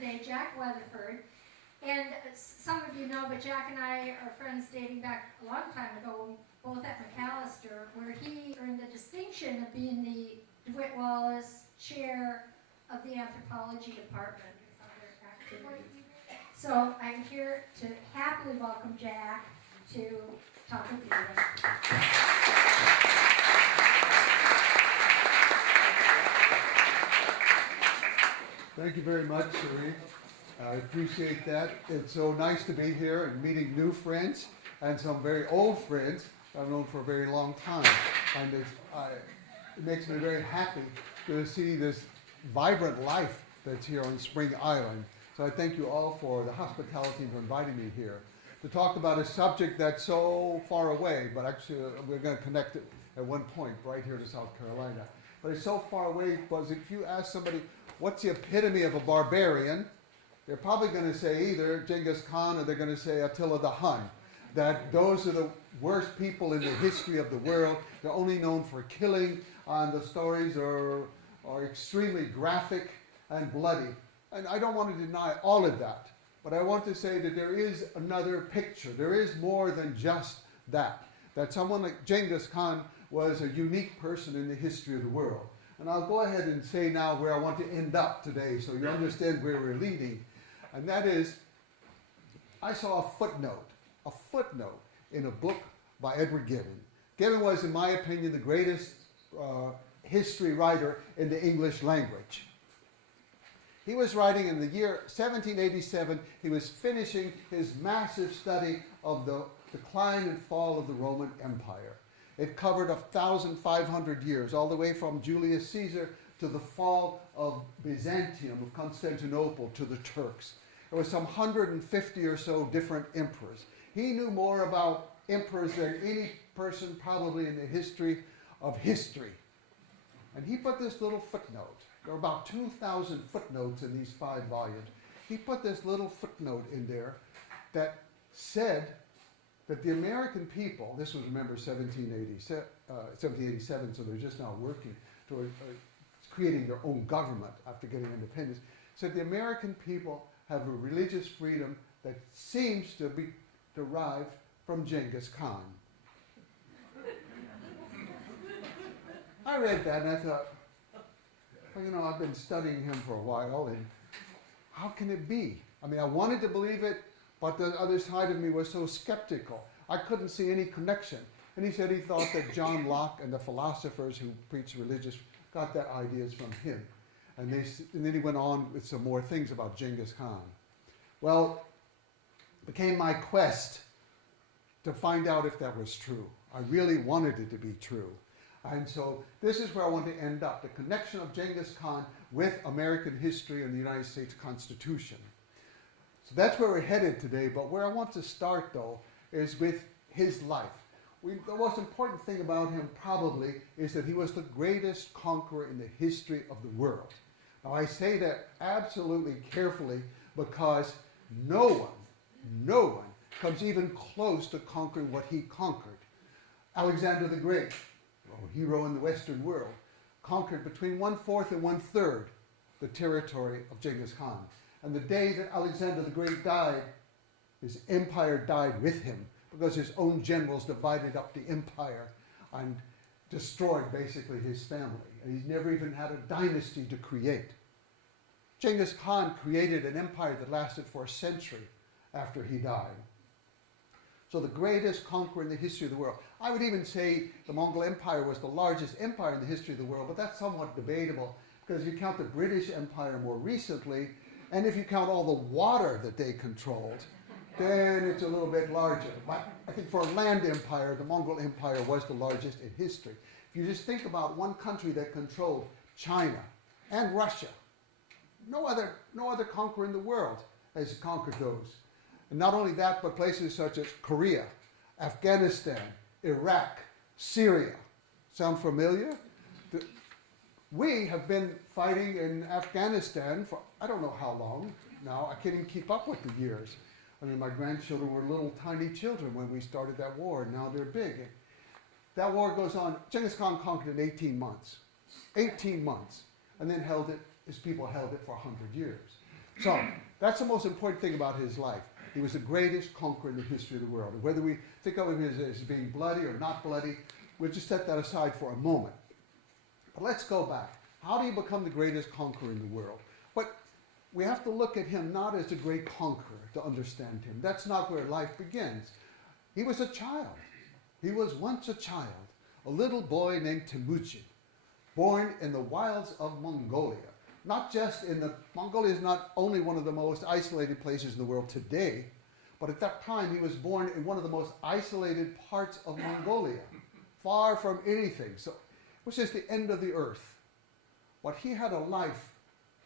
today, Jack Weatherford. And some of you know, but Jack and I are friends dating back a long time ago, both at McAllister, where he earned the distinction of being the DeWitt Wallace Chair of the Anthropology Department. So I'm here to happily welcome Jack to talk with you today. Thank you very much, Shereen. I appreciate that. It's so nice to be here and meeting new friends and some very old friends I've known for a very long time. And it makes me very happy to see this vibrant life that's here on Spring Island. So I thank you all for the hospitality and for inviting me here to talk about a subject that's so far away, but actually we're going to connect it at one point right here to South Carolina. But it's so far away because if you ask somebody, what's the epitome of a barbarian? They're probably going to say either Genghis Khan or they're going to say Attila the Hun. That those are the worst people in the history of the world. They're only known for killing, and the stories are extremely graphic and bloody. And I don't want to deny all of that, but I want to say that there is another picture. There is more than just that. That someone like Genghis Khan was a unique person in the history of the world. And I'll go ahead and say now where I want to end up today so you understand where we're leading. And that is, I saw a footnote in a book by Edward Gibbon. Gibbon was, in my opinion, the greatest history writer in the English language. He was writing in the year 1787. He was finishing his massive study of the decline and fall of the Roman Empire. It covered 1,500 years, all the way from Julius Caesar to the fall of Byzantium, of Constantinople, to the Turks. There was some 150 or so different emperors. He knew more about emperors than any person probably in the history of history. And he put this little footnote. There are about 2,000 footnotes in these 5 volumes. He put this little footnote in there that said that the American people, this was, remember, 1787, so they're just now working toward creating their own government after getting independence, said the American people have a religious freedom that seems to be derived from Genghis Khan. I read that and I thought, well, you know, I've been studying him for a while, and how can it be? I mean, I wanted to believe it, but the other side of me was so skeptical. I couldn't see any connection. And he said he thought that John Locke and the philosophers who preached religious got their ideas from him. And then he went on with some more things about Genghis Khan. Well, it became my quest to find out if that was true. I really wanted it to be true. And so this is where I want to end up, the connection of Genghis Khan with American history and the United States Constitution. So that's where we're headed today, but where I want to start, though, is with his life. The most important thing about him probably is that he was the greatest conqueror in the history of the world. Now I say that absolutely carefully because no one comes even close to conquering what he conquered. Alexander the Great, a hero in the Western world, conquered between 1/4 and 1/3 the territory of Genghis Khan. And the day that Alexander the Great died, his empire died with him because his own generals divided up the empire and destroyed basically his family. And he's never even had a dynasty to create. Genghis Khan created an empire that lasted for a century after he died. So the greatest conqueror in the history of the world. I would even say the Mongol Empire was the largest empire in the history of the world, but that's somewhat debatable because if you count the British Empire more recently, and if you count all the water that they controlled, then it's a little bit larger. But I think for a land empire, the Mongol Empire was the largest in history. If you just think about one country that controlled China and Russia, no other conqueror in the world has conquered those. And not only that, but places such as Korea, Afghanistan, Iraq, Syria. Sound familiar? We have been fighting in Afghanistan for I don't know how long now. I can't even keep up with the years. I mean, my grandchildren were little tiny children when we started that war, and now they're big. That war goes on. Genghis Khan conquered it in 18 months. 18 months. And then held it, his people held it for 100 years. So, that's the most important thing about his life. He was the greatest conqueror in the history of the world. And whether we think of him as being bloody or not bloody, we'll just set that aside for a moment. But let's go back. How do you become the greatest conqueror in the world? But we have to look at him not as a great conqueror to understand him. That's not where life begins. He was a child. He was once a child, a little boy named Temujin, born in the wilds of Mongolia. Mongolia is not only one of the most isolated places in the world today, but at that time he was born in one of the most isolated parts of Mongolia, far from anything. So it was just the end of the earth. But he had a life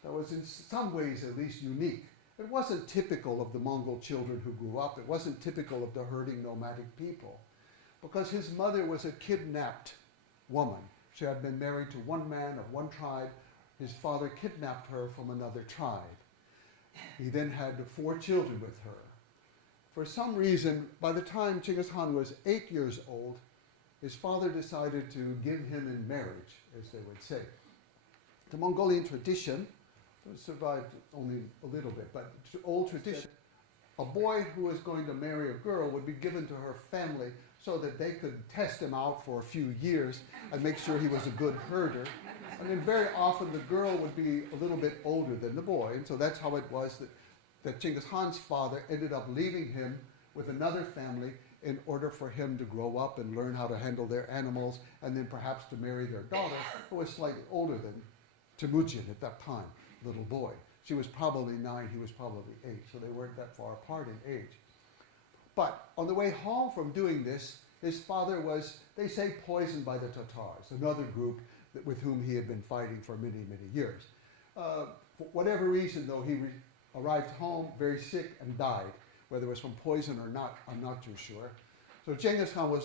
that was in some ways at least unique. It wasn't typical of the Mongol children who grew up. It wasn't typical of the herding nomadic people, because his mother was a kidnapped woman. She had been married to one man of one tribe. His father kidnapped her from another tribe. He then had 4 children with her. For some reason, by the time Genghis Khan was 8 years old, his father decided to give him in marriage, as they would say. The Mongolian tradition survived only a little bit, but old tradition, a boy who was going to marry a girl would be given to her family so that they could test him out for a few years and make sure he was a good herder. And then very often the girl would be a little bit older than the boy. And so that's how it was that Genghis Khan's father ended up leaving him with another family in order for him to grow up and learn how to handle their animals, and then perhaps to marry their daughter, who was slightly older than Temujin at that time, little boy. She was probably 9, he was probably 8, so they weren't that far apart in age. But on the way home from doing this, his father was, they say, poisoned by the Tatars, another group with whom he had been fighting for many, many years. For whatever reason, though, he arrived home very sick and died. Whether it was from poison or not, I'm not too sure. So Genghis Khan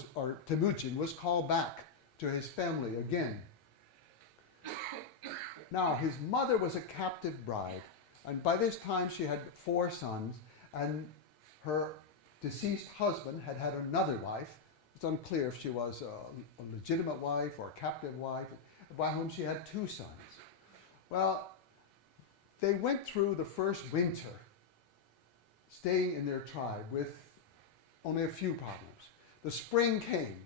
Temujin was called back to his family again. Now, his mother was a captive bride, and by this time she had 4 sons, and her deceased husband had had another wife. It's unclear if she was a legitimate wife or a captive wife, by whom she had 2 sons. Well, they went through the first winter staying in their tribe with only a few problems. The spring came.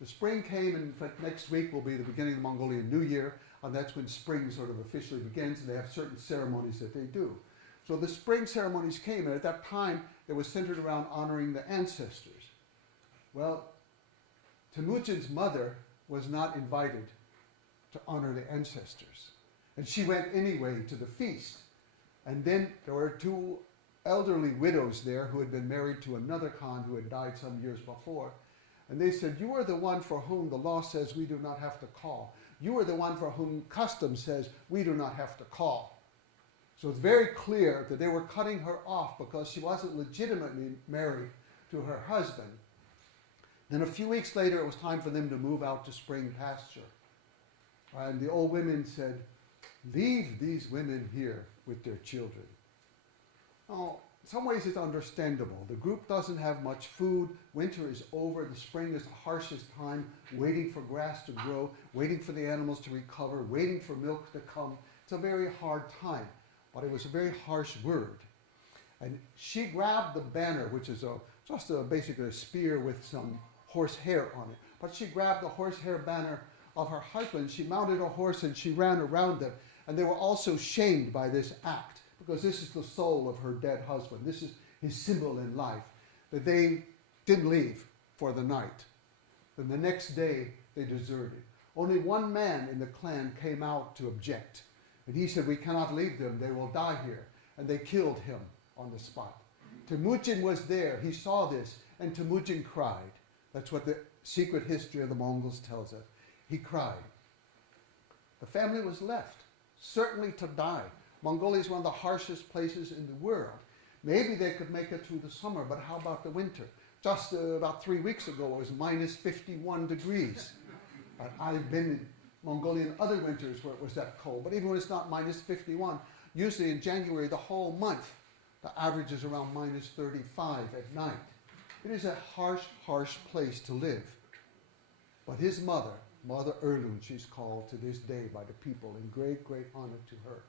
The spring came, and in fact, next week will be the beginning of the Mongolian New Year, and that's when spring sort of officially begins, and they have certain ceremonies that they do. So the spring ceremonies came, and at that time, it was centered around honoring the ancestors. Well, Temujin's mother was not invited to honor the ancestors, and she went anyway to the feast. And then there were 2 elderly widows there who had been married to another Khan who had died some years before. And they said, "You are the one for whom the law says we do not have to call. You are the one for whom custom says we do not have to call." So it's very clear that they were cutting her off because she wasn't legitimately married to her husband. Then a few weeks later, it was time for them to move out to spring pasture. And the old women said, "Leave these women here with their children." Now, in some ways it's understandable. The group doesn't have much food. Winter is over. The spring is the harshest time, waiting for grass to grow, waiting for the animals to recover, waiting for milk to come. It's a very hard time, but it was a very harsh word. And she grabbed the banner, which is basically a spear with some horsehair on it. But she grabbed the horsehair banner of her husband. She mounted a horse and she ran around them. And they were also shamed by this act, because this is the soul of her dead husband. This is his symbol in life, that they didn't leave for the night. Then the next day, they deserted. Only one man in the clan came out to object. And he said, "We cannot leave them. They will die here." And they killed him on the spot. Temujin was there. He saw this, and Temujin cried. That's what the secret history of the Mongols tells us. He cried. The family was left, certainly to die. Mongolia is one of the harshest places in the world. Maybe they could make it through the summer, but how about the winter? Just about 3 weeks ago, it was minus 51 degrees. I've been in Mongolia in other winters where it was that cold, but even when it's not minus 51, usually in January, the whole month, the average is around minus 35 at night. It is a harsh, harsh place to live. But his mother, Mother Erlun, she's called to this day by the people in great, great honor to her,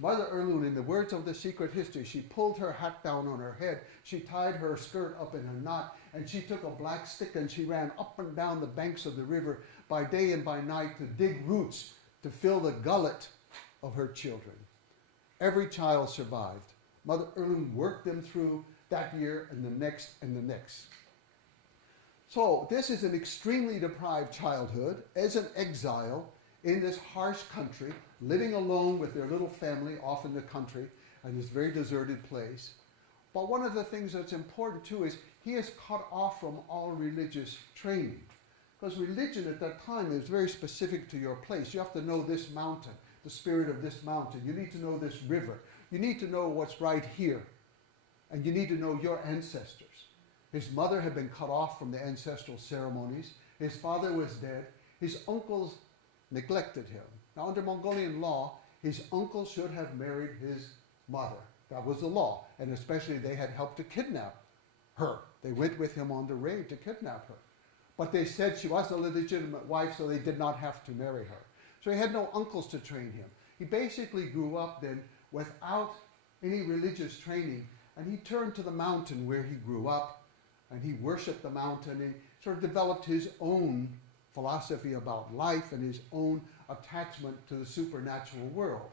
Mother Erlun, in the words of the secret history, she pulled her hat down on her head, she tied her skirt up in a knot, and she took a black stick and she ran up and down the banks of the river by day and by night to dig roots to fill the gullet of her children. Every child survived. Mother Erlun worked them through that year and the next and the next. So this is an extremely deprived childhood as an exile in this harsh country, living alone with their little family off in the country in this very deserted place. But one of the things that's important too is he is cut off from all religious training. Because religion at that time is very specific to your place. You have to know this mountain, the spirit of this mountain. You need to know this river. You need to know what's right here. And you need to know your ancestors. His mother had been cut off from the ancestral ceremonies. His father was dead. His uncles neglected him. Now, under Mongolian law, his uncle should have married his mother. That was the law. And especially they had helped to kidnap her. They went with him on the raid to kidnap her. But they said she wasn't a legitimate wife, so they did not have to marry her. So he had no uncles to train him. He basically grew up then without any religious training. And he turned to the mountain where he grew up. And he worshipped the mountain and sort of developed his own philosophy about life and his own attachment to the supernatural world.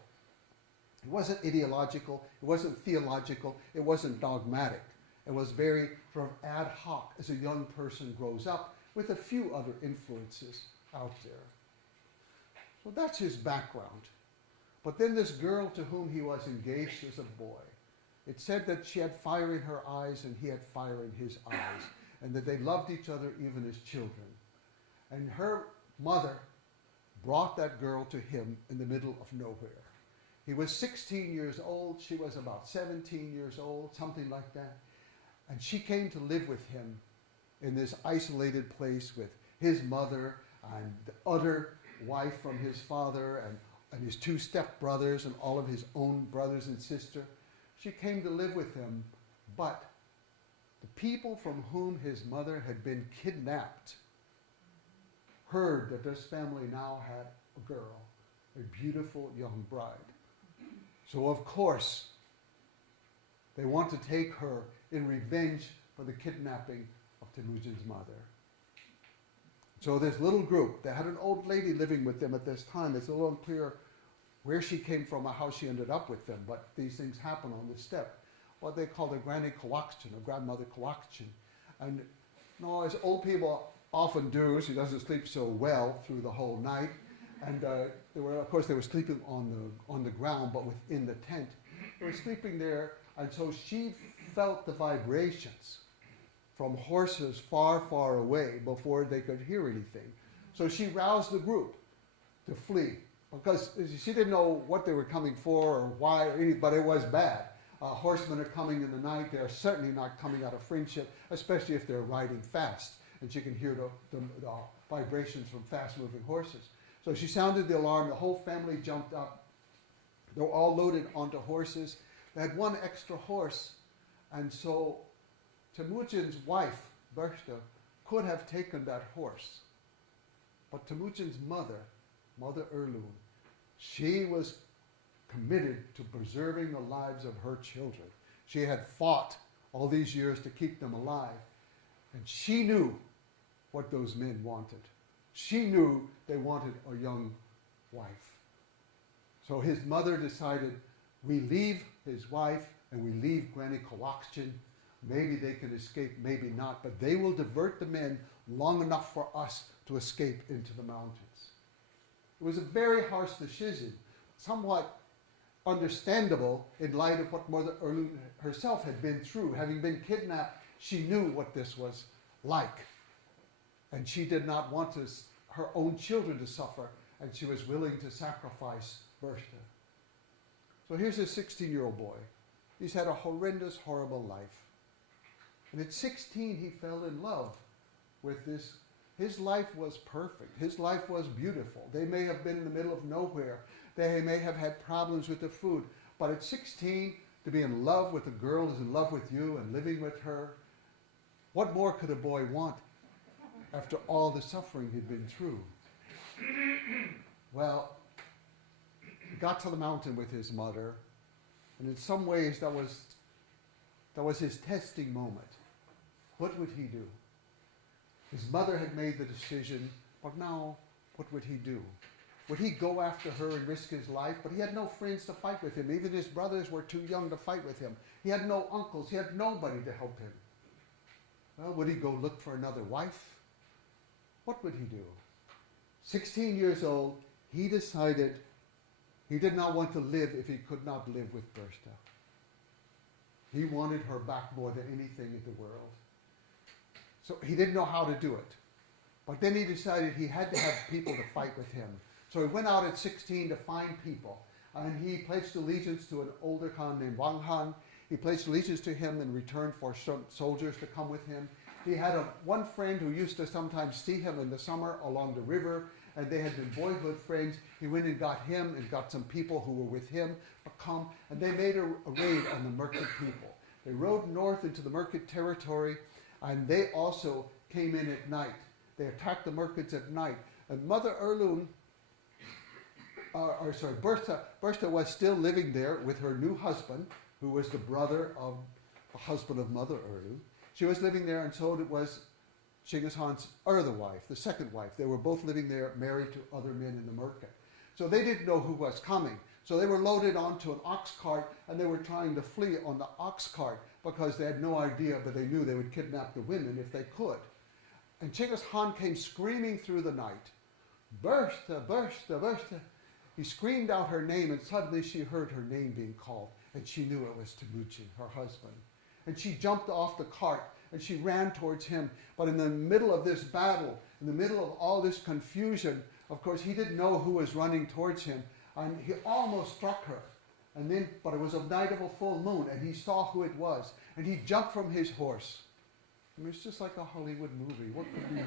It wasn't ideological, it wasn't theological, it wasn't dogmatic. It was very sort of ad hoc as a young person grows up with a few other influences out there. So that's his background. But then this girl to whom he was engaged as a boy, it said that she had fire in her eyes and he had fire in his eyes, and that they loved each other even as children. And her mother brought that girl to him in the middle of nowhere. He was 16 years old, she was about 17 years old, something like that. And she came to live with him in this isolated place with his mother and the other wife from his father and his two stepbrothers and all of his own brothers and sisters. She came to live with him, but the people from whom his mother had been kidnapped heard that this family now had a girl, a beautiful young bride. So of course, they want to take her in revenge for the kidnapping of Temujin's mother. So this little group, they had an old lady living with them at this time. It's a little unclear where she came from or how she ended up with them, but these things happen on this step. What they call the Granny Kawakchin, or Grandmother Kawakchin. And as old people often do, she doesn't sleep so well through the whole night. And they were sleeping on the ground, but within the tent. They were sleeping there, and so she felt the vibrations from horses far, far away before they could hear anything. So she roused the group to flee, because she didn't know what they were coming for or why, but it was bad. Horsemen are coming in the night. They are certainly not coming out of friendship, especially if they're riding fast. And she can hear the vibrations from fast-moving horses. So she sounded the alarm. The whole family jumped up. They were all loaded onto horses. They had one extra horse. And so Temujin's wife, Bershta, could have taken that horse. But Temujin's mother, Mother Erlun, she was committed to preserving the lives of her children. She had fought all these years to keep them alive. And she knew what those men wanted. She knew they wanted a young wife. So his mother decided, we leave his wife and we leave Granny Kawakchin. Maybe they can escape, maybe not, but they will divert the men long enough for us to escape into the mountains. It was a very harsh decision, somewhat understandable in light of what Mother Erlun herself had been through. Having been kidnapped, she knew what this was like. And she did not want her own children to suffer, and she was willing to sacrifice Bershta. So here's a 16-year-old boy. He's had a horrendous, horrible life. And at 16, he fell in love with this. His life was perfect. His life was beautiful. They may have been in the middle of nowhere. They may have had problems with the food. But at 16, to be in love with a girl who's in love with you and living with her, what more could a boy want after all the suffering he'd been through? Well, He got to the mountain with his mother, and in some ways that was his testing moment. What would he do? His mother had made the decision, but now what would he do? Would he go after her and risk his life? But he had no friends to fight with him. Even his brothers were too young to fight with him. He had no uncles. He had nobody to help him. Well, would he go look for another wife? What would he do? 16 years old, he decided he did not want to live if he could not live with Bertha. He wanted her back more than anything in the world. So he didn't know how to do it. But then he decided he had to have people to fight with him. So he went out at 16 to find people. And he pledged allegiance to an older Khan named Wang Han. He pledged allegiance to him in return for some soldiers to come with him. He had one friend who used to sometimes see him in the summer along the river, and they had been boyhood friends. He went and got him and got some people who were with him to come, and they made a raid on the Merkit people. They rode north into the Merkit territory, and they also came in at night. They attacked the Merkits at night. And Mother Erlun, Bertha was still living there with her new husband, who was the brother of the husband of Mother Erlun. She was living there, and so it was Genghis Khan's other wife, the second wife. They were both living there, married to other men in the Merkit. So they didn't know who was coming. So they were loaded onto an ox cart, and they were trying to flee on the ox cart because they had no idea, but they knew they would kidnap the women if they could. And Genghis Khan came screaming through the night, Bertha, Bertha, Bertha. He screamed out her name, and suddenly she heard her name being called, and she knew it was Temujin, her husband. And she jumped off the cart, and she ran towards him. But in the middle of this battle, in the middle of all this confusion, of course, he didn't know who was running towards him, and he almost struck her. But it was a night of a full moon, and he saw who it was, and he jumped from his horse. I mean, it's just like a Hollywood movie. What could be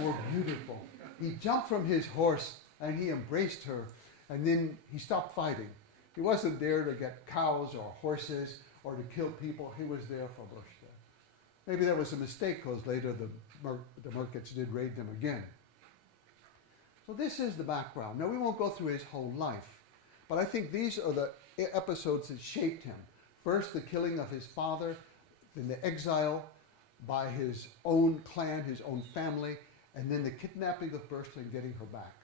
more beautiful? He jumped from his horse, and he embraced her, and then he stopped fighting. He wasn't there to get cows or horses or to kill people. He was there for Bertha. Maybe that was a mistake, because later the Merkits did raid them again. So this is the background. Now, we won't go through his whole life, but I think these are the episodes that shaped him. First, the killing of his father, then the exile by his own clan, his own family, and then the kidnapping of Bertha and getting her back.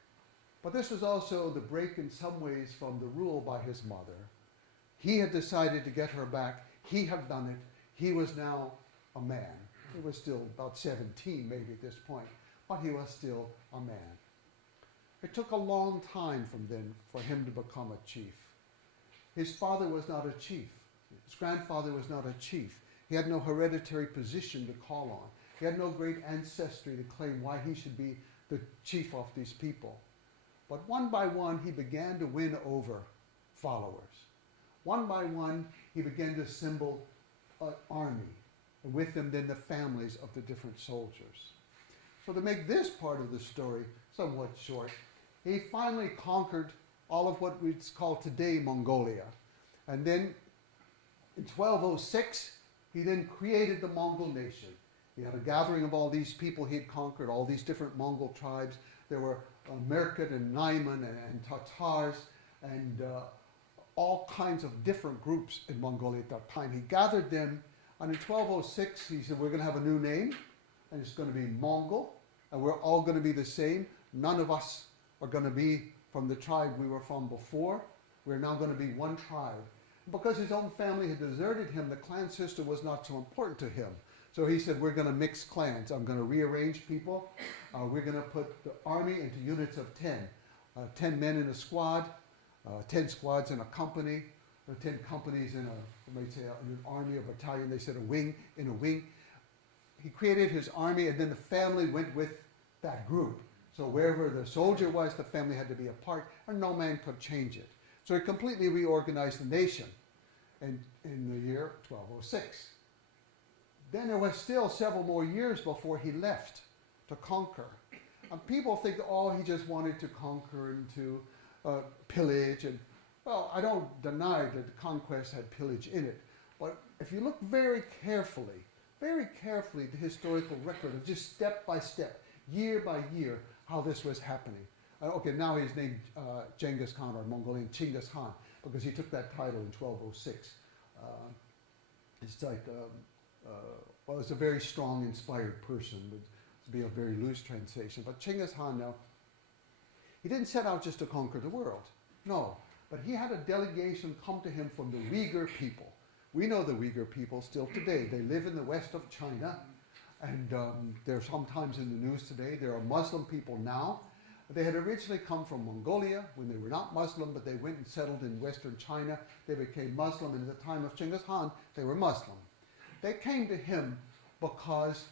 But this was also the break in some ways from the rule by his mother. He had decided to get her back. He had done it. He was now a man. He was still about 17 maybe at this point, but he was still a man. It took a long time from then for him to become a chief. His father was not a chief. His grandfather was not a chief. He had no hereditary position to call on. He had no great ancestry to claim why he should be the chief of these people. But one by one, he began to win over followers. One by one, he began to assemble an army, and with them then the families of the different soldiers. So to make this part of the story somewhat short, he finally conquered all of what we call today Mongolia. And then in 1206, he then created the Mongol nation. He had a gathering of all these people he had conquered, all these different Mongol tribes. There were Merkit and Naiman and Tatars and all kinds of different groups in Mongolia at that time. He gathered them, and in 1206 he said, we're going to have a new name, and it's going to be Mongol, and we're all going to be the same. None of us are going to be from the tribe we were from before. We're now going to be one tribe. Because his own family had deserted him, the clan system was not so important to him. So he said, we're going to mix clans. I'm going to rearrange people. We're going to put the army into units of 10. 10 men in a squad, 10 squads in a company, 10 companies in an army, a battalion. They said a wing in a wing. He created his army, and then the family went with that group. So wherever the soldier was, the family had to be a part, and no man could change it. So he completely reorganized the nation in the year 1206. Then there was still several more years before he left to conquer. And people think, oh, he just wanted to conquer and to pillage. And well, I don't deny that the conquest had pillage in it. But if you look very carefully, the historical record of just step by step, year by year, how this was happening. Okay, now he's named Genghis Khan, or Mongolian Genghis Khan, because he took that title in 1206. It's like, well, it's a very strong, inspired person, would be a very loose translation. But Genghis Khan, now, he didn't set out just to conquer the world. No, but he had a delegation come to him from the Uyghur people. We know the Uyghur people still today. They live in the west of China, and they're sometimes in the news today. There are Muslim people now. They had originally come from Mongolia when they were not Muslim, but they went and settled in western China. They became Muslim, and at the time of Genghis Khan, they were Muslim. They came to him because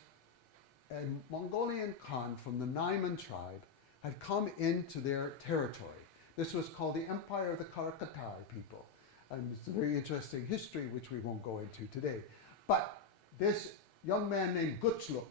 a Mongolian Khan from the Naiman tribe had come into their territory. This was called the Empire of the Karakatai people. And it's a very interesting history, which we won't go into today. But this young man named Gutsluk,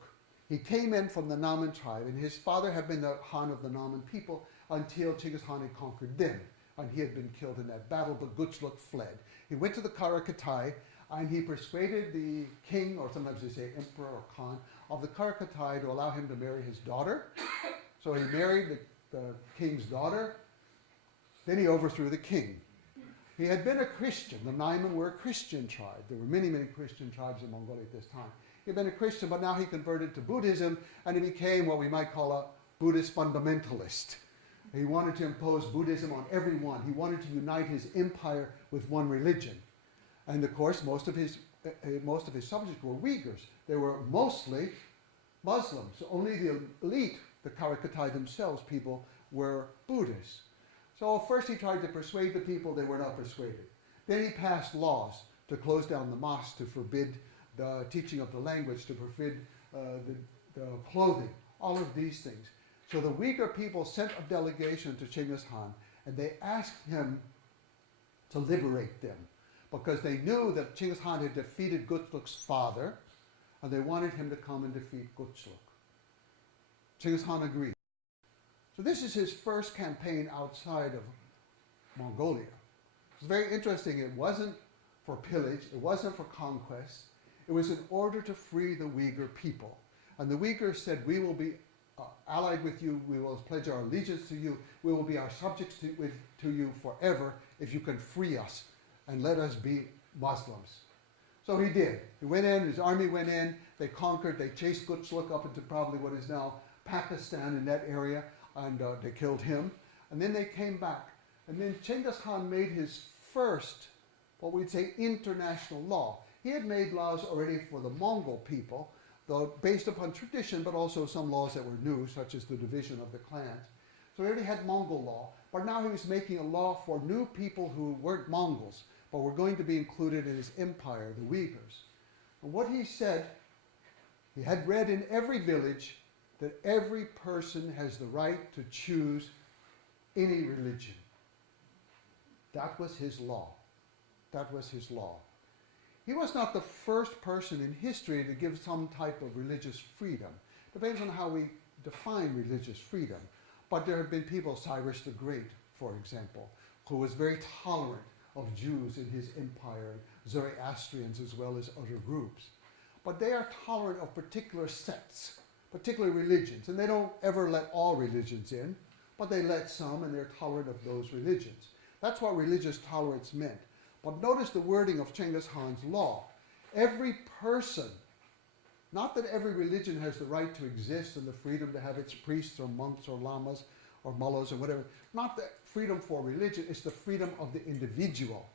he came in from the Naman tribe, and his father had been the Khan of the Naman people until Genghis Khan had conquered them. And he had been killed in that battle, but Gutsluk fled. He went to the Karakatai, and he persuaded the king, or sometimes they say emperor or Khan, of the Karakatai to allow him to marry his daughter. So he married the king's daughter. Then he overthrew the king. He had been a Christian. The Naiman were a Christian tribe. There were many, many Christian tribes in Mongolia at this time. He had been a Christian, but now he converted to Buddhism, and he became what we might call a Buddhist fundamentalist. He wanted to impose Buddhism on everyone. He wanted to unite his empire with one religion. And of course, most of his subjects were Uyghurs. They were mostly Muslims. Only the elite, the Karakatai themselves, people, were Buddhists. So first he tried to persuade the people. They were not persuaded. Then he passed laws to close down the mosques, to forbid the teaching of the language, to forbid the clothing, all of these things. So the Uyghur people sent a delegation to Genghis Khan, and they asked him to liberate them, because they knew that Genghis Khan had defeated Gutsluk's father, and they wanted him to come and defeat Gutsluk. Genghis Khan agreed. So this is his first campaign outside of Mongolia. It's very interesting. It wasn't for pillage. It wasn't for conquest. It was in order to free the Uyghur people. And the Uyghurs said, we will be allied with you. We will pledge our allegiance to you. We will be our subjects to you forever if you can free us and let us be Muslims. So he did. He went in. His army went in. They conquered. They chased Gutsluk up into probably what is now Pakistan, in that area. And they killed him. And then they came back. And then Genghis Khan made his first, what we'd say, international law. He had made laws already for the Mongol people, though based upon tradition, but also some laws that were new, such as the division of the clans. So he already had Mongol law. But now he was making a law for new people who weren't Mongols, but were going to be included in his empire, the Uyghurs. And what he said, he had read in every village that every person has the right to choose any religion. That was his law. That was his law. He was not the first person in history to give some type of religious freedom. Depends on how we define religious freedom. But there have been people, Cyrus the Great, for example, who was very tolerant of Jews in his empire, Zoroastrians as well as other groups. But they are tolerant of particular sects, particular religions, and they don't ever let all religions in, but they let some, and they're tolerant of those religions. That's what religious tolerance meant. But notice the wording of Genghis Khan's law. Every person, not that every religion has the right to exist and the freedom to have its priests or monks or lamas or mullahs or whatever, not the freedom for religion, it's the freedom of the individual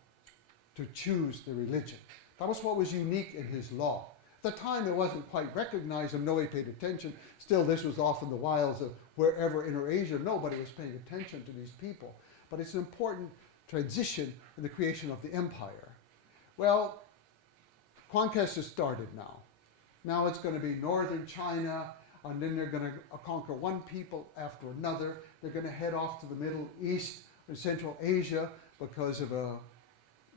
to choose the religion. That was what was unique in his law. At the time, it wasn't quite recognized and nobody paid attention. Still, this was off in the wilds of wherever in Eurasia, nobody was paying attention to these people. But it's an important transition in the creation of the empire. Well, conquest has started now. Now it's going to be northern China, and then they're going to conquer one people after another. They're going to head off to the Middle East and Central Asia because of a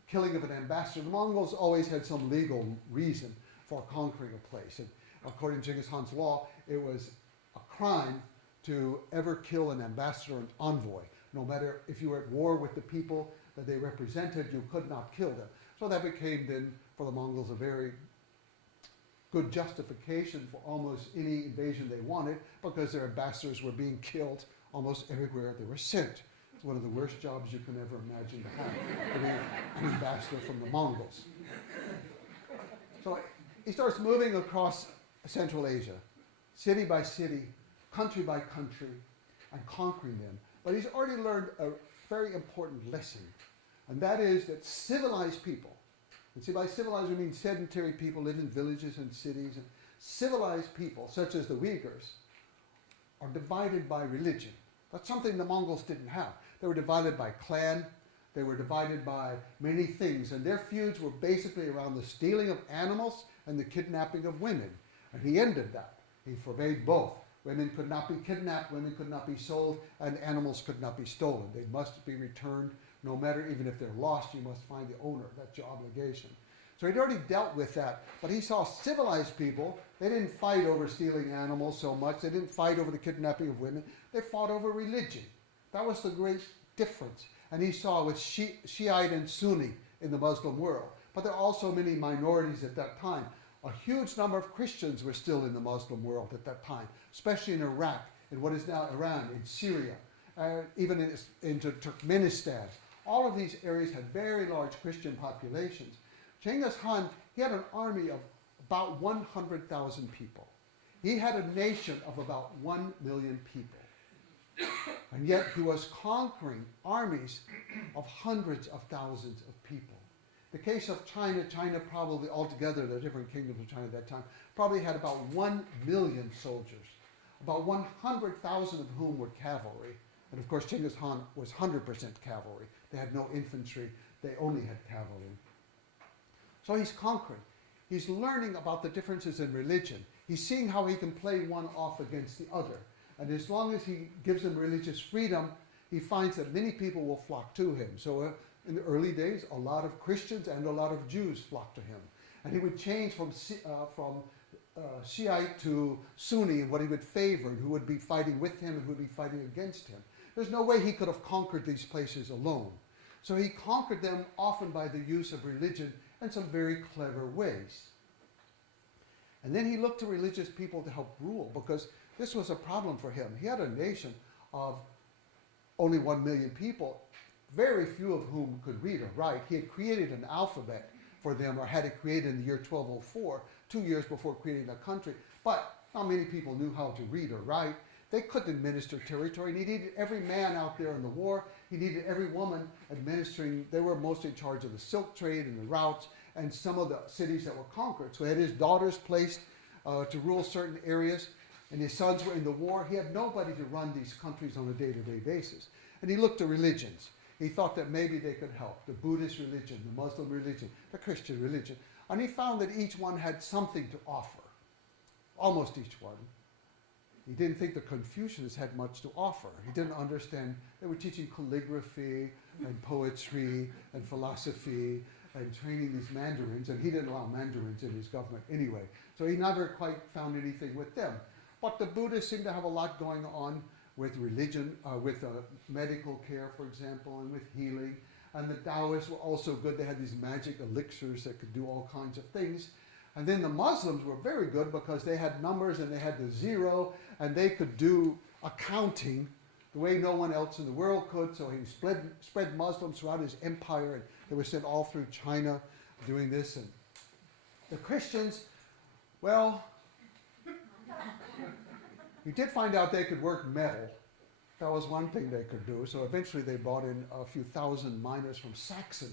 killing of an ambassador. The Mongols always had some legal reason for conquering a place. And according to Genghis Khan's law, it was a crime to ever kill an ambassador or an envoy. No matter if you were at war with the people that they represented, you could not kill them. So that became then, for the Mongols, a very good justification for almost any invasion they wanted, because their ambassadors were being killed almost everywhere they were sent. It's one of the worst jobs you can ever imagine to have, to be an ambassador from the Mongols. So he starts moving across Central Asia, city by city, country by country, and conquering them. But he's already learned a very important lesson, and that is that civilized people, and see, by civilized we mean sedentary people live in villages and cities, and civilized people, such as the Uyghurs, are divided by religion. That's something the Mongols didn't have. They were divided by clan, they were divided by many things, and their feuds were basically around the stealing of animals and the kidnapping of women. And he ended that. He forbade both. Women could not be kidnapped, women could not be sold, and animals could not be stolen. They must be returned, no matter, even if they're lost, you must find the owner. That's your obligation. So he'd already dealt with that, but he saw civilized people. They didn't fight over stealing animals so much. They didn't fight over the kidnapping of women. They fought over religion. That was the great difference. And he saw with Shiite and Sunni in the Muslim world. But there are also many minorities at that time. A huge number of Christians were still in the Muslim world at that time, especially in Iraq, in what is now Iran, in Syria, even into Turkmenistan. All of these areas had very large Christian populations. Genghis Khan, he had an army of about 100,000 people. He had a nation of about 1 million people. And yet he was conquering armies of hundreds of thousands of people. The case of China, China probably altogether, the different kingdoms of China at that time, probably had about 1 million soldiers, about 100,000 of whom were cavalry. And of course, Genghis Khan was 100% cavalry. They had no infantry, they only had cavalry. So he's conquering. He's learning about the differences in religion. He's seeing how he can play one off against the other. And as long as he gives them religious freedom, he finds that many people will flock to him. So in the early days, a lot of Christians and a lot of Jews flocked to him. And he would change from Shiite to Sunni, and what he would favor, and who would be fighting with him and who would be fighting against him. There's no way he could have conquered these places alone. So he conquered them often by the use of religion in some very clever ways. And then he looked to religious people to help rule, because this was a problem for him. He had a nation of only 1 million people, very few of whom could read or write. He had created an alphabet for them, or had it created in the year 1204, 2 years before creating the country. But not many people knew how to read or write. They couldn't administer territory. And he needed every man out there in the war. He needed every woman administering. They were mostly in charge of the silk trade and the routes and some of the cities that were conquered. So he had his daughters placed to rule certain areas, and his sons were in the war. He had nobody to run these countries on a day-to-day basis. And he looked to religions. He thought that maybe they could help. The Buddhist religion, the Muslim religion, the Christian religion. And he found that each one had something to offer. Almost each one. He didn't think the Confucians had much to offer. He didn't understand. They were teaching calligraphy and poetry and philosophy and training these mandarins, and he didn't allow mandarins in his government anyway. So he never quite found anything with them. But the Buddhists seemed to have a lot going on with religion, with medical care, for example, and with healing. And the Taoists were also good. They had these magic elixirs that could do all kinds of things. And then the Muslims were very good because they had numbers and they had the zero, and they could do accounting the way no one else in the world could. So he spread Muslims throughout his empire, and they were sent all through China doing this. And the Christians, well, he did find out they could work metal. That was one thing they could do. So eventually they brought in a few thousand miners from Saxony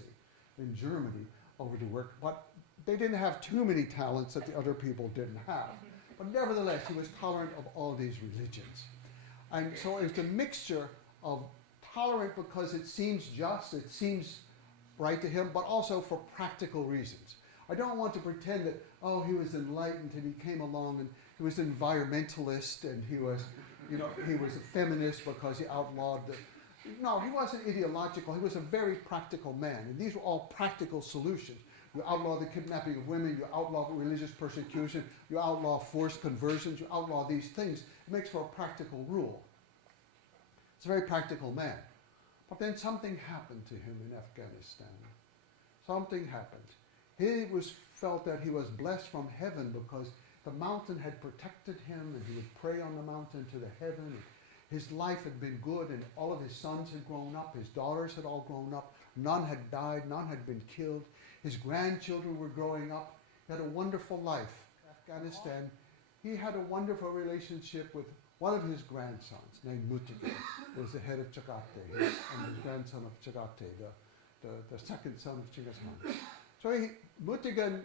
in Germany over to work. But they didn't have too many talents that the other people didn't have. But nevertheless, he was tolerant of all these religions. And so it's a mixture of tolerant because it seems just, it seems right to him, but also for practical reasons. I don't want to pretend that, oh, he was enlightened and he came along and he was an environmentalist and he was, he was a feminist because he outlawed the... No, he wasn't ideological. He was a very practical man. And these were all practical solutions. You outlaw the kidnapping of women, you outlaw religious persecution, you outlaw forced conversions, you outlaw these things. It makes for a practical rule. It's a very practical man. But then something happened to him in Afghanistan. Something happened. He felt that he was blessed from heaven because the mountain had protected him, and he would pray on the mountain to the heaven. His life had been good, and all of his sons had grown up. His daughters had all grown up. None had died. None had been killed. His grandchildren were growing up. He had a wonderful life. Afghanistan, he had a wonderful relationship with one of his grandsons named Mutigan, who was the head of Chagatai, and his grandson of Chagatai, the second son of Genghis Khan. So Mutigan,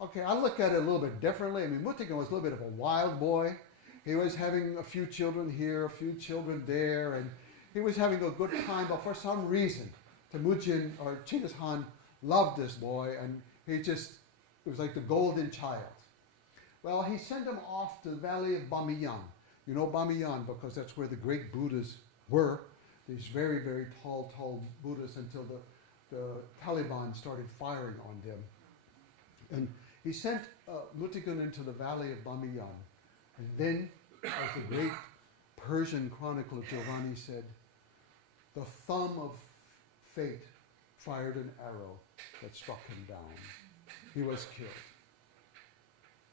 okay, I look at it a little bit differently. I mean, Mutigan was a little bit of a wild boy. He was having a few children here, a few children there, and he was having a good time, but for some reason, Temujin or Genghis Khan loved this boy, and it was like the golden child. Well, he sent him off to the valley of Bamiyan. You know Bamiyan because that's where the great Buddhas were. These very, very tall Buddhas until the Taliban started firing on them. And he sent Mutigan into the valley of Bamiyan. And then, as the great Persian chronicler Giovanni said, the thumb of fate fired an arrow that struck him down. He was killed.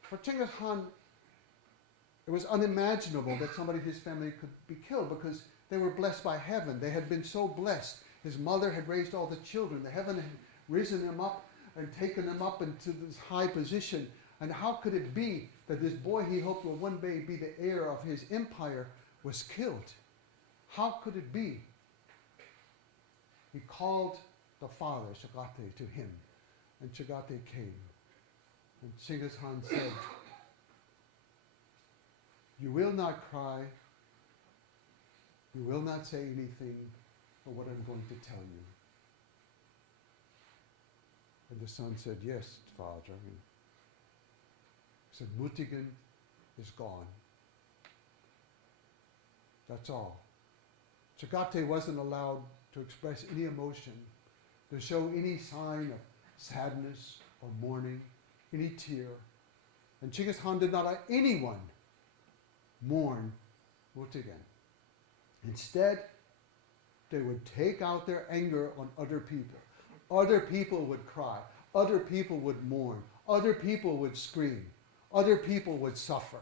For Genghis Khan, it was unimaginable that somebody in his family could be killed because they were blessed by heaven. They had been so blessed. His mother had raised all the children. The heaven had risen him up and taken him up into this high position. And how could it be that this boy he hoped would one day be the heir of his empire was killed? How could it be? He called the father, Chagatai, to him. And Chagatai came. And Genghis Khan said, "You will not cry. You will not say anything of what I'm going to tell you." And the son said, "Yes, father." He said, "Mutigan is gone. That's all." Chagatai wasn't allowed to express any emotion, to show any sign of sadness or mourning, any tear. And Genghis Khan did not let anyone mourn Mutigan. Instead, they would take out their anger on other people. Other people would cry. Other people would mourn. Other people would scream. Other people would suffer.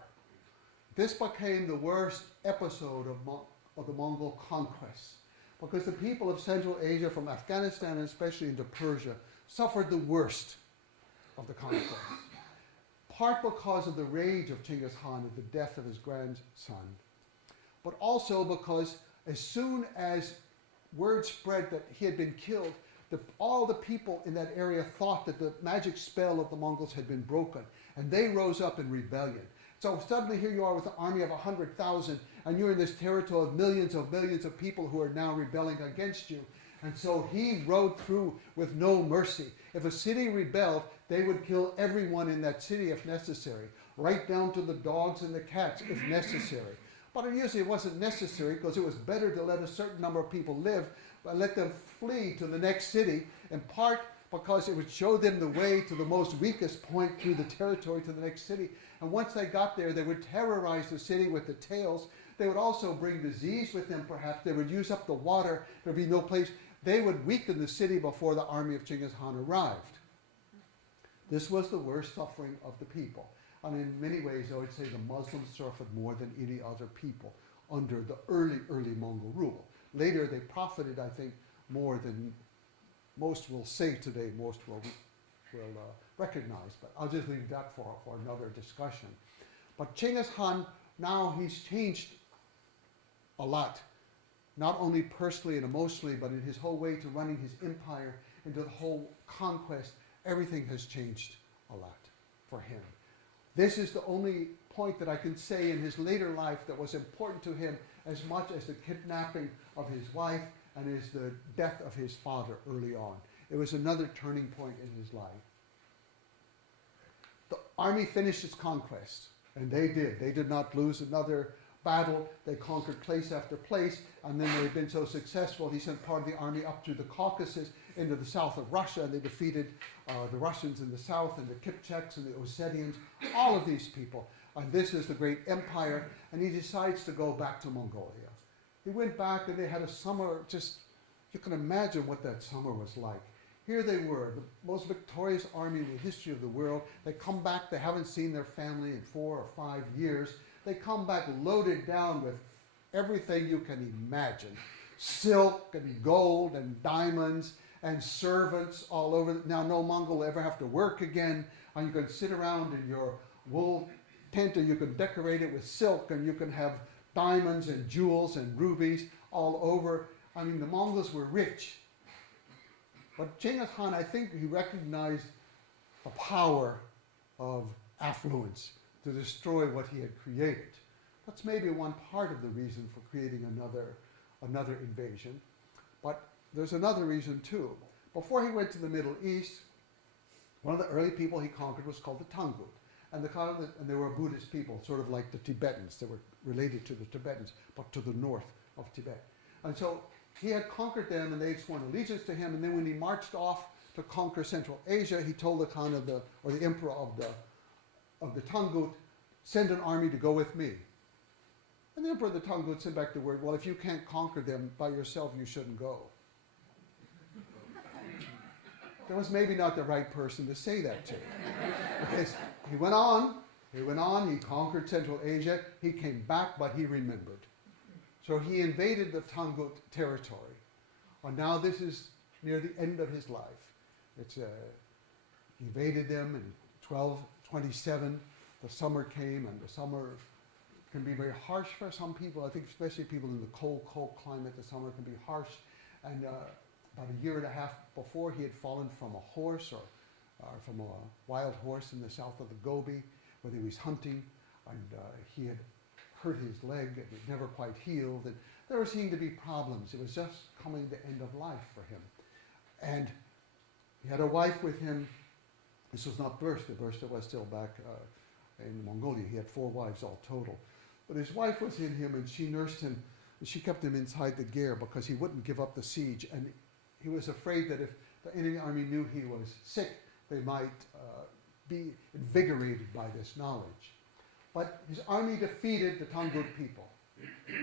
This became the worst episode of the Mongol conquest, because the people of Central Asia, from Afghanistan and especially into Persia, suffered the worst of the conquest. Part because of the rage of Genghis Khan at the death of his grandson, but also because as soon as word spread that he had been killed, all the people in that area thought that the magic spell of the Mongols had been broken, and they rose up in rebellion. So suddenly here you are with an army of 100,000, and you're in this territory of millions of people who are now rebelling against you. And so he rode through with no mercy. If a city rebelled, they would kill everyone in that city if necessary, right down to the dogs and the cats if necessary. But usually it wasn't necessary, because it was better to let a certain number of people live, but let them flee to the next city, in part because it would show them the way to the most weakest point through the territory to the next city. And once they got there, they would terrorize the city with the tails. They would also bring disease with them, perhaps. They would use up the water. There would be no place. They would weaken the city before the army of Genghis Khan arrived. This was the worst suffering of the people. And in many ways, I would say the Muslims suffered more than any other people under the early Mongol rule. Later, they profited, I think, more than most will say today, most will recognize. But I'll just leave that for another discussion. But Genghis Khan, now he's changed a lot, not only personally and emotionally, but in his whole way to running his empire, into the whole conquest. Everything has changed a lot for him. This is the only point that I can say in his later life that was important to him as much as the kidnapping of his wife and the death of his father early on. It was another turning point in his life. The army finished its conquest, and they did. They did not lose another battle. They conquered place after place, and then they had been so successful, he sent part of the army up through the Caucasus into the south of Russia, and they defeated the Russians in the south, and the Kipchaks and the Ossetians, all of these people. And this is the great empire, and he decides to go back to Mongolia. He went back, and they had a summer, you can imagine what that summer was like. Here they were, the most victorious army in the history of the world. They come back, they haven't seen their family in 4 or 5 years. They come back loaded down with everything you can imagine. Silk and gold and diamonds and servants all over. Now no Mongol will ever have to work again, and you can sit around in your wool tent, and you can decorate it with silk, and you can have diamonds and jewels and rubies all over. I mean, the Mongols were rich. But Genghis Khan, I think he recognized the power of affluence to destroy what he had created. That's maybe one part of the reason for creating another invasion. But there's another reason too. Before he went to the Middle East, one of the early people he conquered was called the Tangut. And they were a Buddhist people, sort of like the Tibetans. They were related to the Tibetans, but to the north of Tibet. And so he had conquered them, and they'd sworn allegiance to him. And then when he marched off to conquer Central Asia, he told the Khan or the emperor of the Tangut, send an army to go with me. And the emperor of the Tangut sent back the word, well, if you can't conquer them by yourself, you shouldn't go. That was maybe not the right person to say that to. Because he went on, he conquered Central Asia, he came back, but he remembered. So he invaded the Tangut territory. And now this is near the end of his life. He invaded them in 1227. The summer came, and the summer can be very harsh for some people. I think especially people in the cold climate, the summer can be harsh. And about a year and a half before, he had fallen from a horse or from a wild horse in the south of the Gobi, where he was hunting, and he had hurt his leg, and it never quite healed, and there seemed to be problems. It was just coming the end of life for him. And he had a wife with him. This was not Bursa. Bursa was still back in Mongolia. He had 4 wives all total. But his wife was in him, and she nursed him, and she kept him inside the ger because he wouldn't give up the siege. And he was afraid that if the enemy army knew he was sick, they might be invigorated by this knowledge. But his army defeated the Tangut people.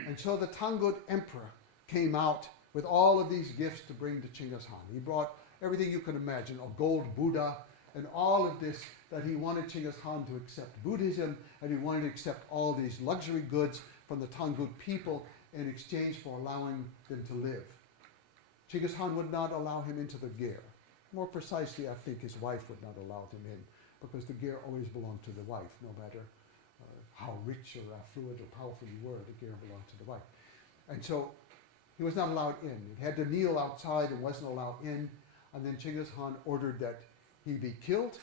And so the Tangut emperor came out with all of these gifts to bring to Genghis Khan. He brought everything you can imagine, a gold Buddha, and all of this, that he wanted Genghis Khan to accept Buddhism, and he wanted to accept all these luxury goods from the Tangut people in exchange for allowing them to live. Genghis Khan would not allow him into the ger. More precisely, I think his wife would not allow him in, because the ger always belonged to the wife, no matter how rich or affluent or powerful you were, the ger belonged to the wife. And so he was not allowed in. He had to kneel outside and wasn't allowed in. And then Genghis Khan ordered that he be killed,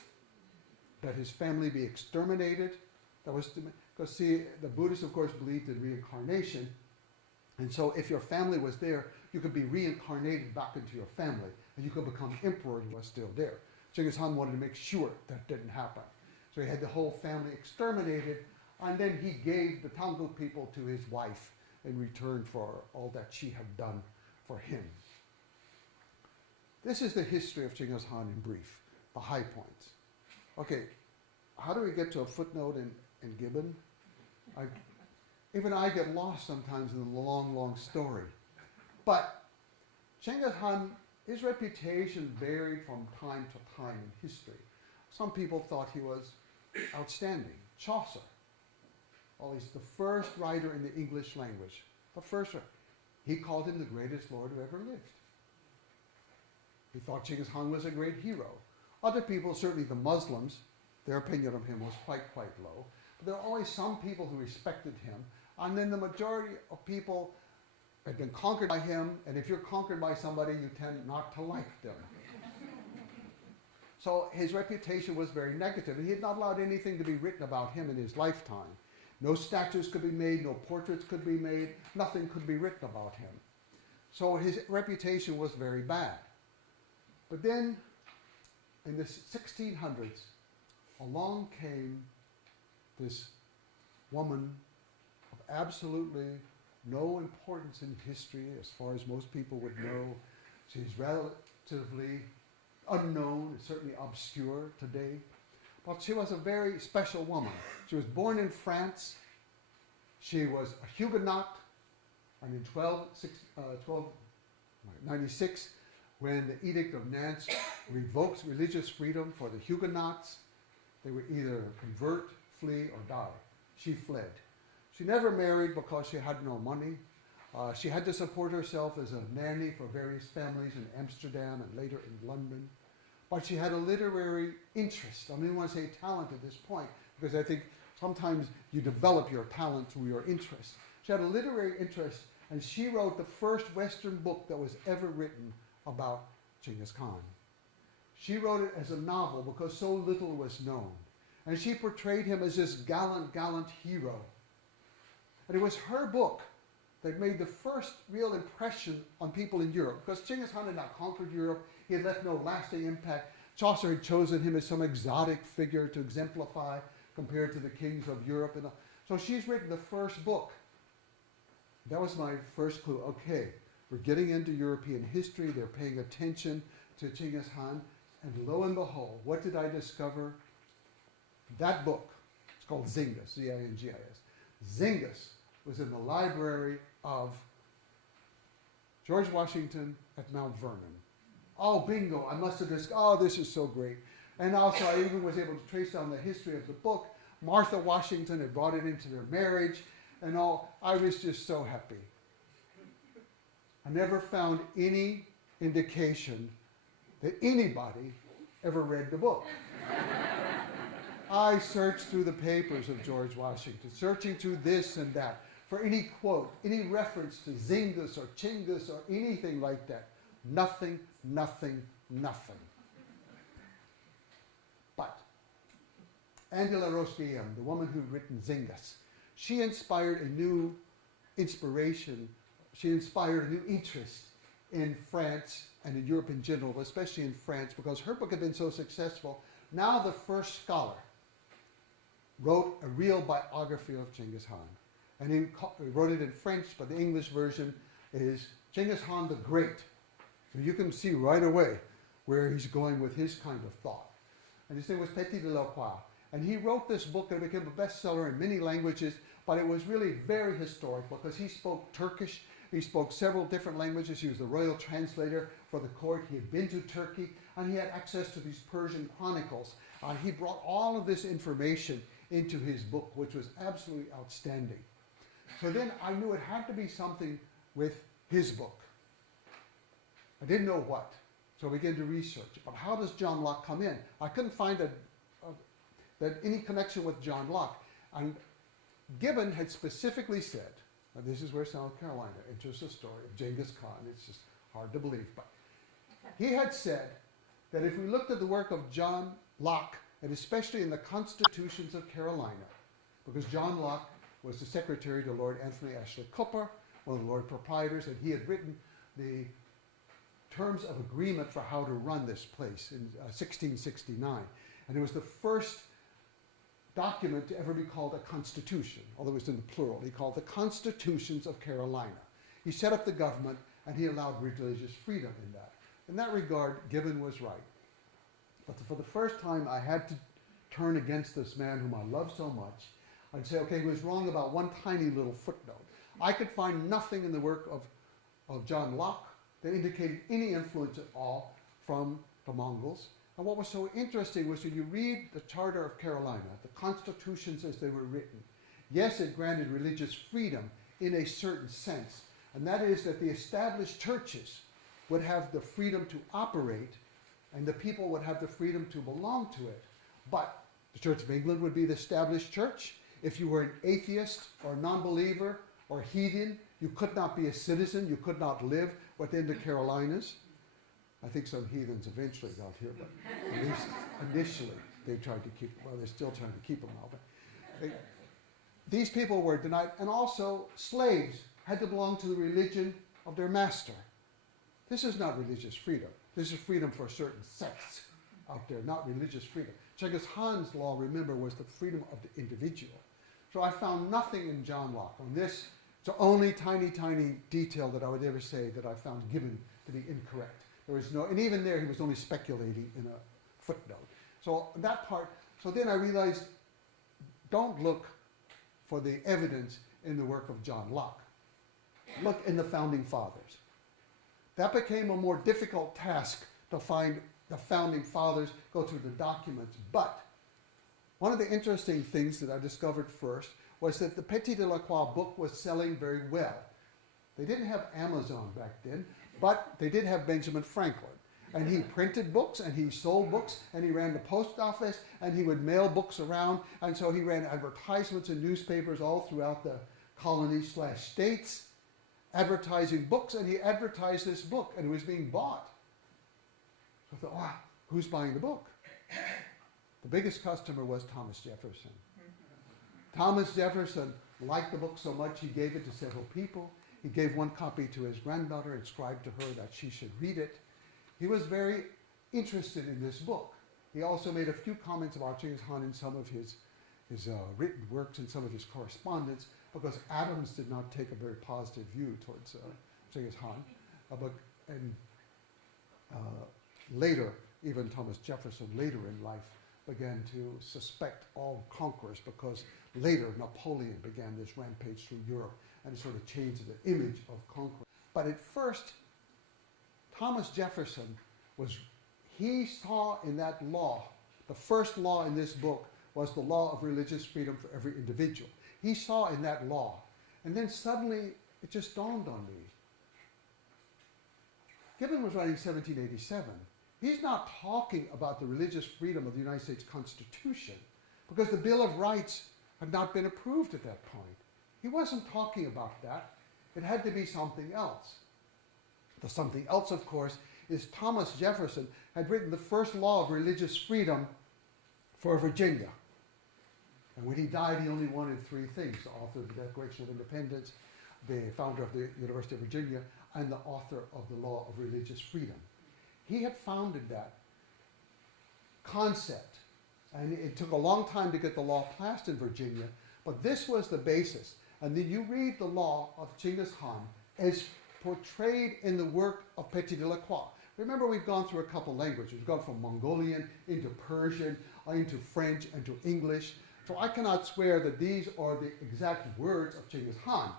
that his family be exterminated. That was because, see, the Buddhists, of course, believed in reincarnation. And so if your family was there, you could be reincarnated back into your family, and you could become emperor and was still there. Genghis Khan wanted to make sure that didn't happen. So he had the whole family exterminated, and then he gave the Tangut people to his wife in return for all that she had done for him. This is the history of Genghis Khan in brief, the high points. Okay, how do we get to a footnote in Gibbon? Even I get lost sometimes in the long, long story. But Genghis Khan, his reputation varied from time to time in history. Some people thought he was outstanding. Chaucer, he's the first writer in the English language. The first, he called him the greatest lord who ever lived. He thought Genghis Khan was a great hero. Other people, certainly the Muslims, their opinion of him was quite low. But there were always some people who respected him. And then the majority of people had been conquered by him. And if you're conquered by somebody, you tend not to like them. So his reputation was very negative. And he had not allowed anything to be written about him in his lifetime. No statues could be made, no portraits could be made, nothing could be written about him. So his reputation was very bad. But then, in the 1600s, along came this woman of absolutely no importance in history, as far as most people would know. She's relatively unknown, certainly obscure today. But she was a very special woman. She was born in France. She was a Huguenot. And in 1296, when the Edict of Nantes revokes religious freedom for the Huguenots, they would either convert, flee, or die. She fled. She never married because she had no money. She had to support herself as a nanny for various families in Amsterdam and later in London. But she had a literary interest. I don't even want to say talent at this point, because I think sometimes you develop your talent through your interest. She had a literary interest, and she wrote the first Western book that was ever written about Genghis Khan. She wrote it as a novel because so little was known. And she portrayed him as this gallant hero. And it was her book that made the first real impression on people in Europe. Because Genghis Khan had not conquered Europe. He had left no lasting impact. Chaucer had chosen him as some exotic figure to exemplify compared to the kings of Europe. And so she's written the first book. That was my first clue. Okay, we're getting into European history. They're paying attention to Genghis Khan. And lo and behold, what did I discover? That book, it's called Zingis, Z-I-N-G-I-S. Zingis was in the library of George Washington at Mount Vernon. Oh, bingo, I must have just, oh, this is so great. And also I even was able to trace down the history of the book. Martha Washington had brought it into their marriage and all. I was just so happy. I never found any indication that anybody ever read the book. I searched through the papers of George Washington, searching through this and that, for any quote, any reference to Zingis or Chinggis or anything like that. Nothing, nothing, nothing. But Angela Rose-Guillaume, the woman who'd written Zingis, she inspired a new inspiration. She inspired a new interest in France and in Europe in general, but especially in France, because her book had been so successful. Now the first scholar wrote a real biography of Genghis Khan. And he wrote it in French, but the English version is Genghis Khan the Great. So you can see right away where he's going with his kind of thought. And his name was Petit de la Croix. And he wrote this book that became a bestseller in many languages, but it was really very historical because he spoke Turkish. He spoke several different languages. He was the royal translator for the court. He had been to Turkey, and he had access to these Persian chronicles. He brought all of this information into his book, which was absolutely outstanding. So then I knew it had to be something with his book. I didn't know what, so I began to research. But how does John Locke come in? I couldn't find that any connection with John Locke. And Gibbon had specifically said, and this is where South Carolina enters the story of Genghis Khan. It's just hard to believe, but he had said that if we looked at the work of John Locke, and especially in the Constitutions of Carolina, because John Locke was the secretary to Lord Anthony Ashley Cooper, one of the Lord Proprietors, and he had written the terms of agreement for how to run this place in 1669. And it was the first document to ever be called a constitution, although it was in the plural. He called the Constitutions of Carolina. He set up the government, and he allowed religious freedom in that. In that regard, Gibbon was right. But for the first time, I had to turn against this man whom I love so much. I'd say, okay, he was wrong about one tiny little footnote. I could find nothing in the work of John Locke that indicated any influence at all from the Mongols. And what was so interesting was when you read the Charter of Carolina, the constitutions as they were written, yes, it granted religious freedom in a certain sense, and that is that the established churches would have the freedom to operate, and the people would have the freedom to belong to it. But the Church of England would be the established church. If you were an atheist or a non-believer or heathen, you could not be a citizen, you could not live within the Carolinas. I think some heathens eventually got here, but at least initially they tried to keep, well, they're still trying to keep them out. But these people were denied, and also slaves had to belong to the religion of their master. This is not religious freedom. This is freedom for certain sects out there, not religious freedom. Genghis Khan's law, remember, was the freedom of the individual. So I found nothing in John Locke on this. It's the only tiny, tiny detail that I would ever say that I found Gibbon to be incorrect. There was no, and even there he was only speculating in a footnote. So that part, so then I realized, don't look for the evidence in the work of John Locke. Look in the Founding Fathers. That became a more difficult task to find the Founding Fathers, go through the documents. But one of the interesting things that I discovered first was that the Petit de la Croix book was selling very well. They didn't have Amazon back then, but they did have Benjamin Franklin. And he printed books, and he sold books, and he ran the post office, and he would mail books around. And so he ran advertisements in newspapers all throughout the colonies/states, advertising books, and he advertised this book, and it was being bought. So I thought, wow, who's buying the book? The biggest customer was Thomas Jefferson. Thomas Jefferson liked the book so much he gave it to several people. He gave one copy to his granddaughter, inscribed to her that she should read it. He was very interested in this book. He also made a few comments about Genghis Khan in some of his written works and some of his correspondence, because Adams did not take a very positive view towards Genghis Khan. Later, even Thomas Jefferson, later in life, began to suspect all conquerors, because later Napoleon began this rampage through Europe and sort of changed the image of conqueror. But at first, Thomas Jefferson he saw in that law, the first law in this book was the law of religious freedom for every individual. He saw in that law, and then suddenly it just dawned on me. Gibbon was writing 1787. He's not talking about the religious freedom of the United States Constitution, because the Bill of Rights had not been approved at that point. He wasn't talking about that. It had to be something else. The something else, of course, is Thomas Jefferson had written the first law of religious freedom for Virginia. And when he died, he only wanted three things: the author of the Declaration of Independence, the founder of the University of Virginia, and the author of the law of religious freedom. He had founded that concept, and it took a long time to get the law passed in Virginia, but this was the basis. And then you read the law of Genghis Khan as portrayed in the work of Petit de la Croix. Remember, we've gone through a couple languages. We've gone from Mongolian into Persian, into French, and to English. So I cannot swear that these are the exact words of Genghis Khan.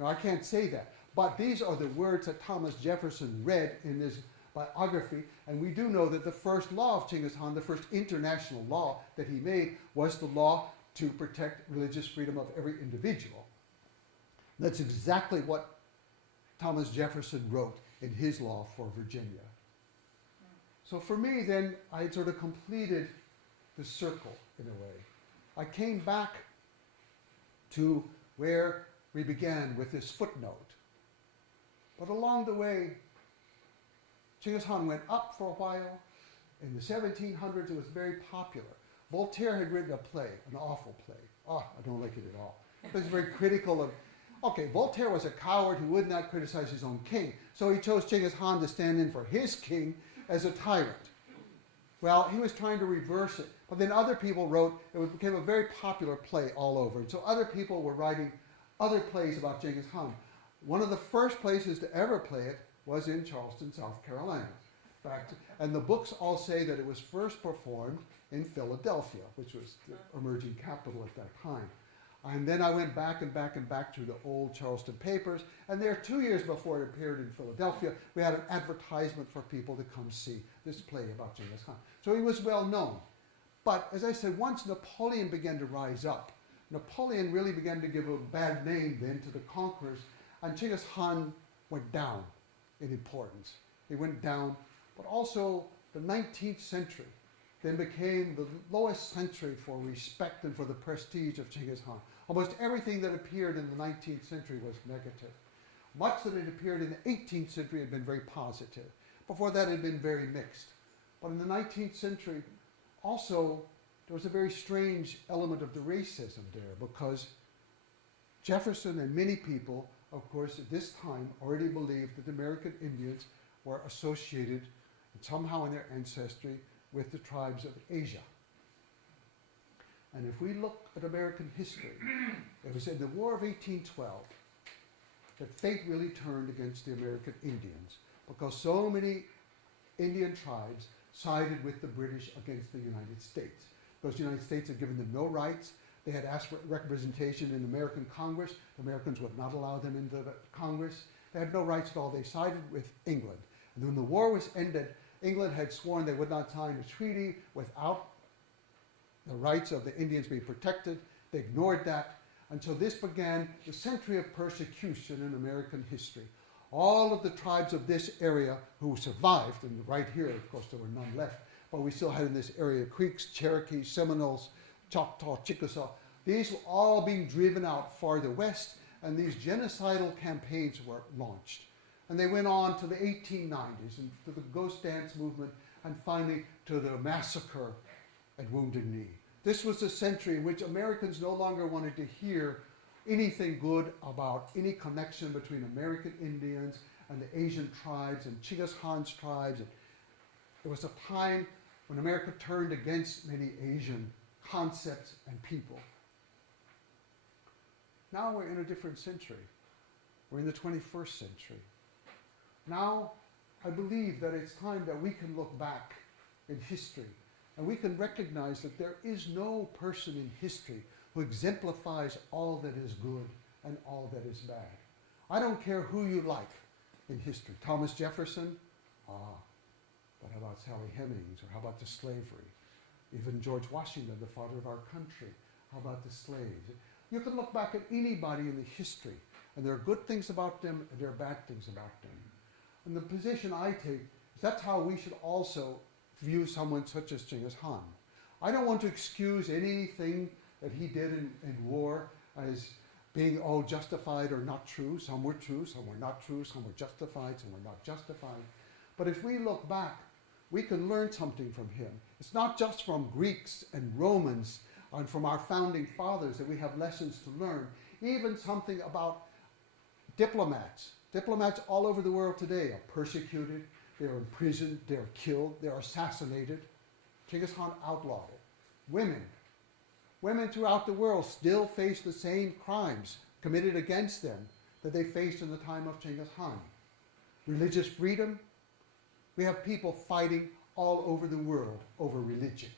No, I can't say that. But these are the words that Thomas Jefferson read in his biography, and we do know that the first law of Genghis Khan, the first international law that he made, was the law to protect religious freedom of every individual. That's exactly what Thomas Jefferson wrote in his law for Virginia. So for me, then, I had sort of completed the circle in a way. I came back to where we began with this footnote. But along the way, Genghis Khan went up for a while. In the 1700s, it was very popular. Voltaire had written a play, an awful play. Oh, I don't like it at all. It was very critical of... Okay, Voltaire was a coward who would not criticize his own king, so he chose Genghis Khan to stand in for his king as a tyrant. Well, he was trying to reverse it, but then other people wrote, it became a very popular play all over, and so other people were writing other plays about Genghis Khan. One of the first places to ever play it was in Charleston, South Carolina. In fact, and the books all say that it was first performed in Philadelphia, which was the emerging capital at that time. And then I went back and back and back through the old Charleston papers, and there 2 years before it appeared in Philadelphia, we had an advertisement for people to come see this play about Genghis Khan. So he was well known. But as I said, once Napoleon began to rise up, Napoleon really began to give a bad name then to the conquerors, and Genghis Khan went down in importance. He went down, but also the 19th century then became the lowest century for respect and for the prestige of Genghis Khan. Almost everything that appeared in the 19th century was negative. Much that had appeared in the 18th century had been very positive. Before that, it had been very mixed. But in the 19th century, also, there was a very strange element of the racism there, because Jefferson and many people, of course, at this time already believed that the American Indians were associated somehow in their ancestry with the tribes of Asia. And if we look at American history, it was in the War of 1812 that fate really turned against the American Indians, because so many Indian tribes sided with the British against the United States. Because the United States had given them no rights. They had asked for representation in the American Congress. The Americans would not allow them into the Congress. They had no rights at all. They sided with England. And when the war was ended, England had sworn they would not sign a treaty without the rights of the Indians being protected. They ignored that. And so this began the century of persecution in American history. All of the tribes of this area who survived, and right here, of course, there were none left, but we still had in this area Creeks, Cherokees, Seminoles, Choctaw, Chickasaw. These were all being driven out farther west, and these genocidal campaigns were launched. And they went on to the 1890s, and to the Ghost Dance movement, and finally to the massacre at Wounded Knee. This was a century in which Americans no longer wanted to hear anything good about any connection between American Indians and the Asian tribes and Genghis Khan's tribes. It was a time when America turned against many Asian concepts and people. Now we're in a different century. We're in the 21st century. Now, I believe that it's time that we can look back in history and we can recognize that there is no person in history who exemplifies all that is good and all that is bad. I don't care who you like in history. Thomas Jefferson? But how about Sally Hemings? Or how about the slavery? Even George Washington, the father of our country. How about the slaves? You can look back at anybody in the history, and there are good things about them, and there are bad things about them. And the position I take is that's how we should also view someone such as Genghis Khan. I don't want to excuse anything that he did in war as being all justified or not true. Some were true, some were not true, some were justified, some were not justified. But if we look back, we can learn something from him. It's not just from Greeks and Romans and from our founding fathers that we have lessons to learn. Even something about diplomats. Diplomats all over the world today are persecuted, they're imprisoned, they're killed, they're assassinated. Genghis Khan outlawed it. Women throughout the world still face the same crimes committed against them that they faced in the time of Genghis Khan. Religious freedom. We have people fighting all over the world over religion.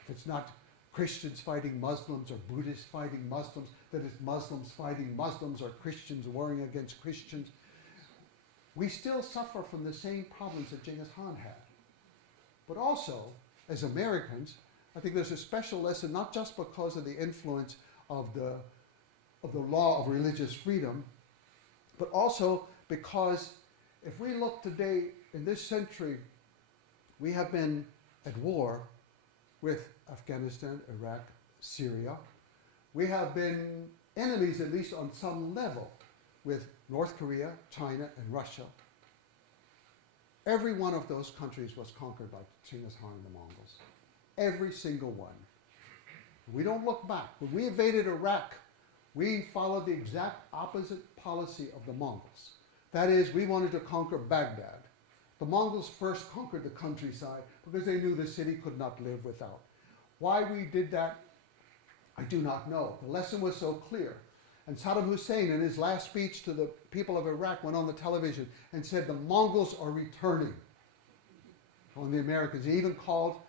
If it's not Christians fighting Muslims or Buddhists fighting Muslims, that it's Muslims fighting Muslims or Christians warring against Christians. We still suffer from the same problems that Genghis Khan had. But also, as Americans, I think there's a special lesson, not just because of the influence of the law of religious freedom, but also because if we look today in this century, we have been at war with Afghanistan, Iraq, Syria. We have been enemies, at least on some level, with North Korea, China, and Russia. Every one of those countries was conquered by Genghis Khan and the Mongols. Every single one. We don't look back. When we invaded Iraq, we followed the exact opposite policy of the Mongols. That is, we wanted to conquer Baghdad. The Mongols first conquered the countryside because they knew the city could not live without. Why we did that, I do not know. The lesson was so clear. And Saddam Hussein, in his last speech to the people of Iraq, went on the television and said, the Mongols are returning on the Americans. He even called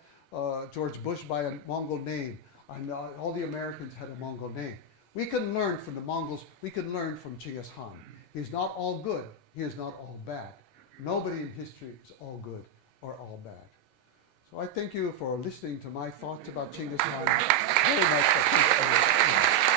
George Bush by a Mongol name. And all the Americans had a Mongol name. We can learn from the Mongols. We can learn from Genghis Khan. He's not all good. He is not all bad. Nobody in history is all good or all bad. So I thank you for listening to my thoughts about Genghis Khan. Very much appreciate it.